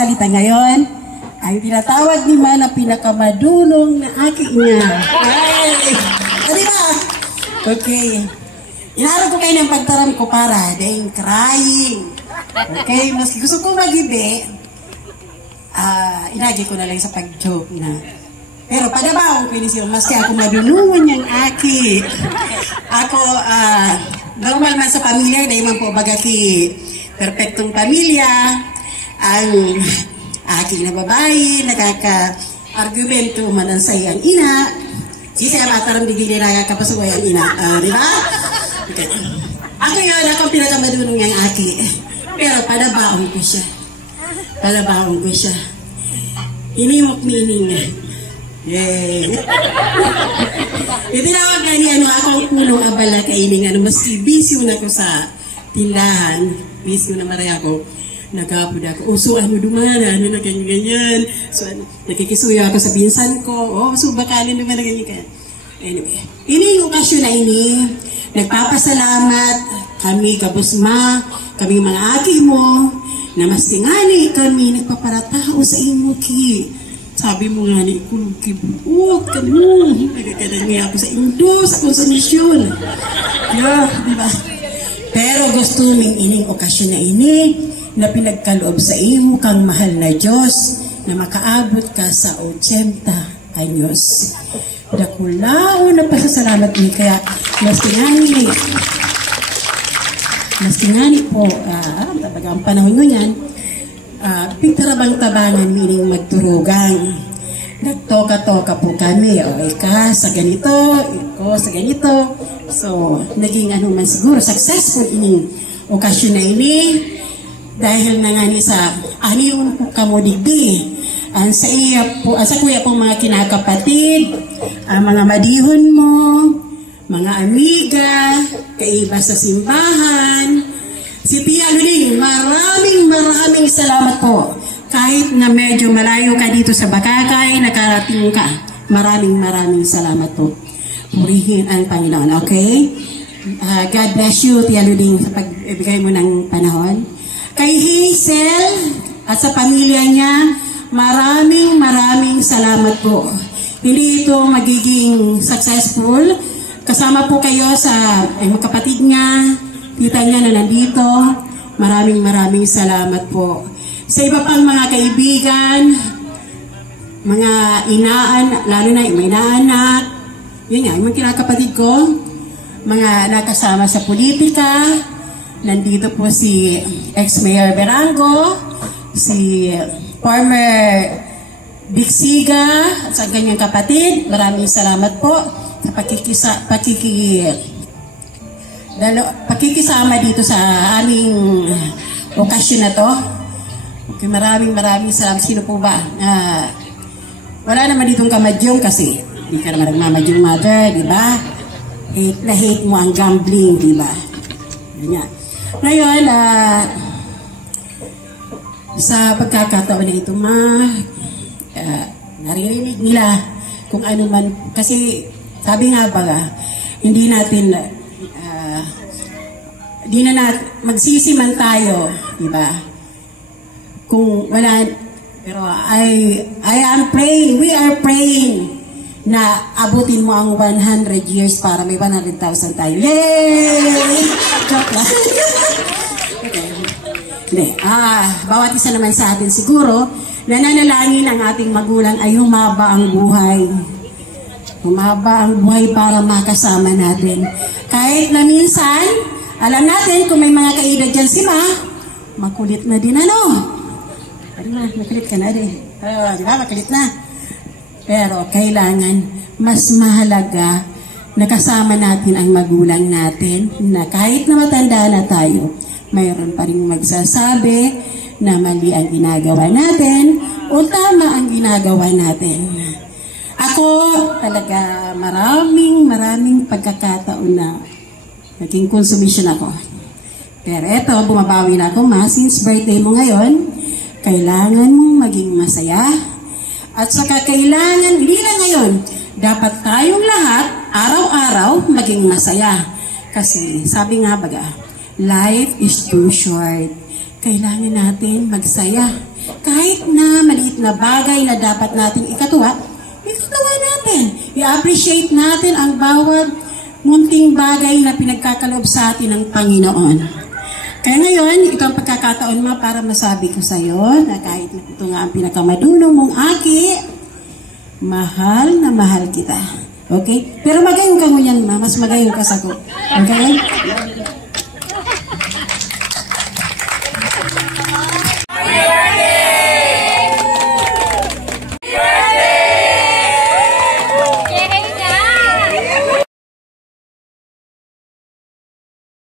magsasalita ngayon ay tinatawag ni Ma na pinakamadulong na aking ina. Ay! Di ba? Okay. Inaarap ko kayo ng pagtaram ko para dahil crying. Okay? Mas gusto ko magibi, inagi ko na lang sa pag-joke na. Pero padabaw ko siya, maski ako madulungan niyang aki. Ako, normal man sa pamilya, dahil man po bagaki perfectong pamilya, ang aking na babae, nakaka-argumento man ang sayang ina, siya mataram digili na kapasuway ang ina. Di ba? Okay. Ako yun, ako pinakamadulong niyang aki. Pero padabaon ko siya. Padabaon ko siya. Inimok meaning nga. Yay! Itinawag nga niya, akong pulong abala kaining, maski bisyo na ko sa tindahan, bisyo na maray ako, nagkapod ako, so dumana, na ganyan-ganyan, so nakikisuyo ako sa binsan ko, so bakalin dumana ganyan. Anyway, ini yung okasyon na ini, nagpapasalamat kami kabusma, kami mga aki mo, na mas tingani kami nagpaparatao sa imo ki. Sabi mo nga ni kulog kibuot ka mo. Nagkakadang ako sa indo, sa konsumisyon. Diba? Pero gusto ming ining okasyon na ini na pinagkaloob sa imo kang mahal na Diyos na makaabot ka sa 80 anyos. Dakulao na pasasalamat ni kaya mas tingani po, tabagang panahon nyo yan, pigtarabang-tabangan meaning magturugang. Nagtoka-toka po kami, o ika sa ganito, iko sa ganito. So, naging man siguro, successful ining okasyon na ini dahil na nga ni sa aniyon po kamo digdi. Sa iya po, sa kuya pong mga kinakapatid, mga madihon mo, mga amiga, kaiba sa simbahan, si Tia Luling, maraming salamat po. Kahit na medyo malayo ka dito sa Bakakay, nakarating ka. Maraming salamat po. Purihin ang Panginoon, okay? God bless you, Tia Luling, sa pagbigay mo ng panahon. Kay Hazel at sa pamilya niya, maraming salamat po. Hindi ito magiging successful. Kasama po kayo sa mga kapatid niya, tita niya na nandito. Maraming salamat po. Sa iba pang mga kaibigan, mga inaan, lalo na yung inaanak, yun nga, yung mga kinakapatid ko, mga nakasama sa politika, nandito po si ex-mayor Berango, si former Bixiga, at sa kanyang kapatid, maraming salamat po sa pakikisama dito sa aming okasyon na to. Okay, maraming salamat. Sino po ba? Wala naman ditong kamadyong kasi hindi ka naman nagmamadyong mother, di ba? Hate mo ang gambling, di ba? Ngayon, sa pagkakataon na ito, naririnig nila kung ano man, kasi sabi nga ba, hindi natin magsisiman tayo, di ba? Kung wala, pero I am praying, we are praying na abutin mo ang 100 years para may 100,000 tayo. Yay! Joke lang. Okay. Hindi. Bawat isa naman sa atin siguro, nananalangin ang ating magulang ay humaba ang buhay. Humaba ang buhay para makasama natin. Kahit na minsan, alam natin kung may mga kaedad dyan si Ma, makulit na din makulit ka na din. Di ba, makulit na. Pero kailangan mas mahalaga na kasama natin ang magulang natin na kahit na matanda na tayo, mayroon pa rin magsasabi na mali ang ginagawa natin o tama ang ginagawa natin. Ako talaga maraming pagkakataon na naging consumption ako. Pero eto, bumabawi na ako since birthday mo ngayon, kailangan mong maging masaya. At saka kailangan, hindi lang ngayon, dapat tayong lahat, araw-araw, maging masaya. Kasi sabi nga baga, life is too short. Kailangan natin magsaya. Kahit na maliit na bagay na dapat nating ikatuwa natin. I-appreciate natin ang bawat munting bagay na pinagkakaloob sa atin ng Panginoon. Kaya ngayon, ito ang pagkakataon mo para masabi ko sa iyo na kahit na ito nga ang pinakamadunong mong aki, mahal na mahal kita. Okay? Pero magayon ka mo yan, ma. Mas magayon ka sa ko. Okay?